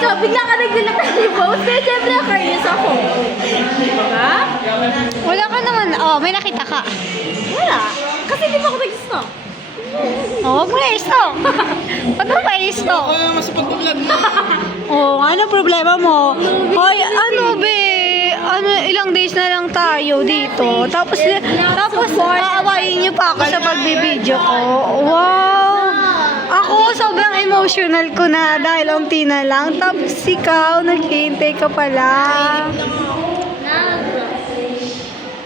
So, bigla ka nagdilat ng repost. Kaya syempre, kainis ako. Diba? Wala ka naman. Oh, may nakita ka. Wala. Kasi di ba ako nag-stop? Oh, wag mo na i-stalk. Ba't mo pa i-stalk? Ako naman sa pag-vlog mo. Oh, ano problema mo? Hoy, ano be? Ano, ilang days na lang tayo dito. Tapos aawayin niyo pa ako sa pagbibideo ko. Wow! Ako, sobrang emotional ko na dahil unti na lang. Tapos ikaw, naghihintay ka pala.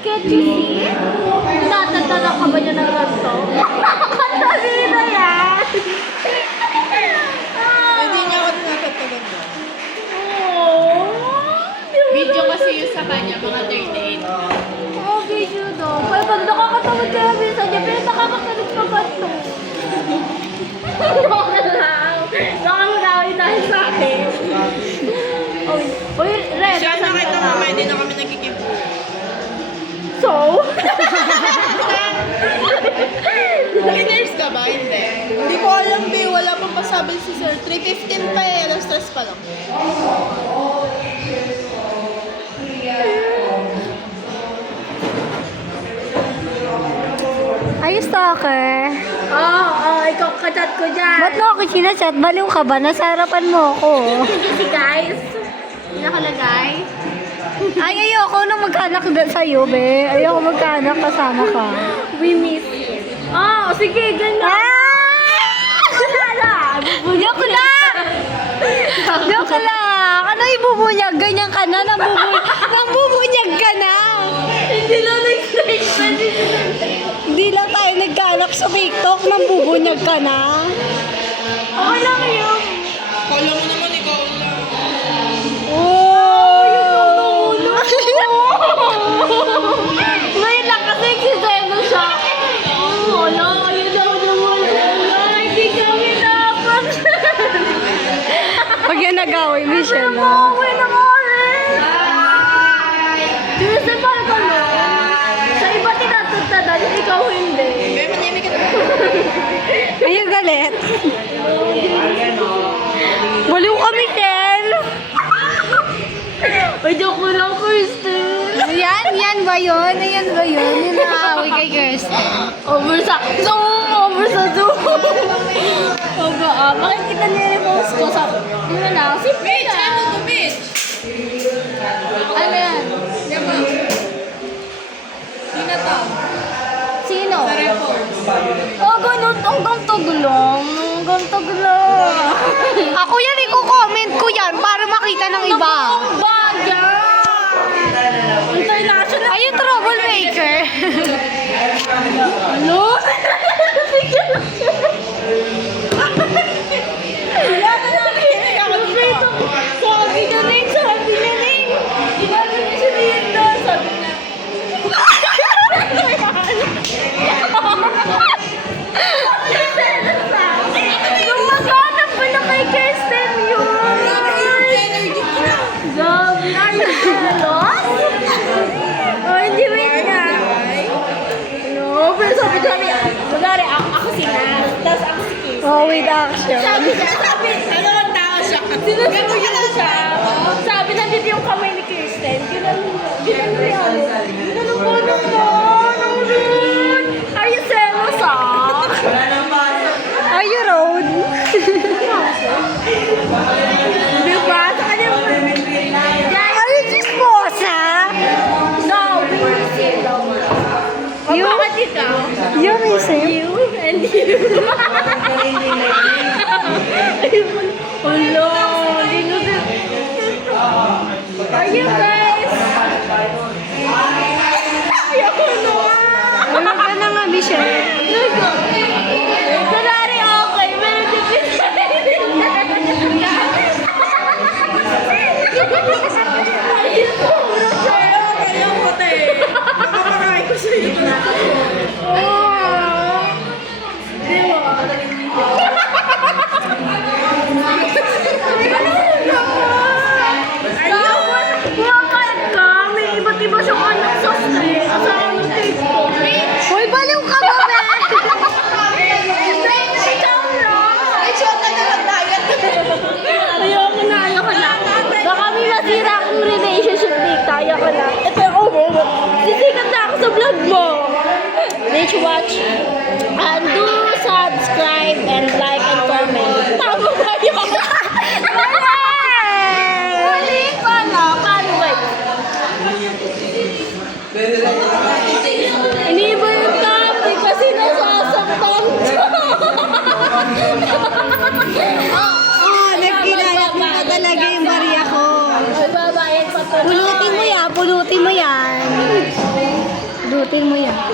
Can't you see? Natatala ka ba niya ng ganito? Sabi na yan! Hindi niya ako tinatatagan mo. Video kasi yun sa kanya, mga 38. Oo, video daw. Kaya pag nakakatawad kaya minsan niya, pero nakakakilig pa ba ito? Joke lang. Nakamagawi dahil sa akin. Uy, Red. Siya nasaan nakita ka? mo, hindi na kami nagkikip. So? Nag-nerves ka ba? Hindi. Hindi ko alam, be. Wala pang pasabi si Sir. 3:15 pa eh. Alas 3 pa lang. Ay, stalker. Oo, ikaw kachat ko dyan. Ba't mo ako sinachat? Baliw ka ba? Nasa harapan mo ako. Kasi guys, nakalagay. Ay, ayoko nung magkaanak sa'yo, be. Ayoko magkaanak kasama ka. We miss you. Oh, sige, ganun. Wala. Joke lang! Joke lang! Ano ibubunyag? Ganyan ka na? Nambubunyag ka na! Hindi lang nag-straight pa din. Hindi lang tayo nagkaanak sa TikTok. Nambubunyag ka na. Okay lang yun. Kala mo naman, ikaw lang. Oh! Ngayon lang kasi eksiseno siya. Wala, ayun daw naman. Wala, hindi kami dapat. Pag yan nag-away, Michelle, na. Uwi na nga rin. Tuesday pa ka no? Sa iba tinatagtadan, ikaw hindi. Be, manimik ka na. Ayun, galit. Baliw ka, Michelle. Ay, joke mo lang, Kristen. Yan ba yun? Ayan ba yun? Yung nakaaway kay Kirsten. Over sa Zoom! Over sa Zoom! Makikita niyo yung post ko sa... Ano na? Simple Mitch, na. ano to, Mitch? Ano yan? Diba? Sino to? Sino? Sa report. Oh, ganun. Ang gantagulong. Ang gantagulong. Ako yan, i-comment ko yan para makita ng iba. Ang bagay! International. Ay, yung troublemaker. Ano? Wala ka nakikinig ako dito. Sabi niya rin, sabi niya rin. Sabi niya siya rin doon, sabi niya. Yung maghanap pa na kay Kirsten yun. Sabi, are you jealous? Oh, hindi, wait nga. No, pero sabi, magari, ako si Nas, tapos ako si Kirsten. Oh, with action. Sabi, ano ang tao siya? Sinusunod niya siya. Sabi, nandito yung kamay ni Kirsten. Ginanong niya. Ginanong ko naman. Are you jealous, ah? Are you road? Diba? Sa kanya mo. Are you chismosa? No, we miss you. You? Bakit ikaw? You miss him? You and you. Hello, are you guys? Ayoko na. Ano ka na nga, Michelle? Kunwari okay, pero di Kaya ko, te. Nakapakain ko sa'yo. Ayaw! watch. And do subscribe and like and comment. Tama ba yun? Mali pala. Paano ba yun? Iniba yung topic kasi nasasaktan ko. Nagkinayat mo pa talaga yung barya ko. Ay, babayad pa to. Pulutin mo yan, pulutin mo yan. Pulutin mo yan.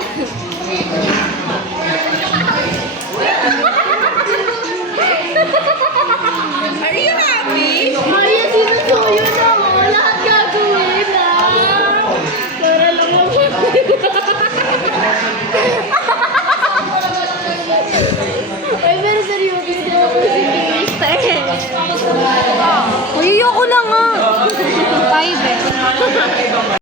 Are you happy? Maria, sinusuyo na ako. Lahat gagawin na. Para lang ako. Ay, pero seryoso din ako si Kristen. Ayoko na nga. 5 eh.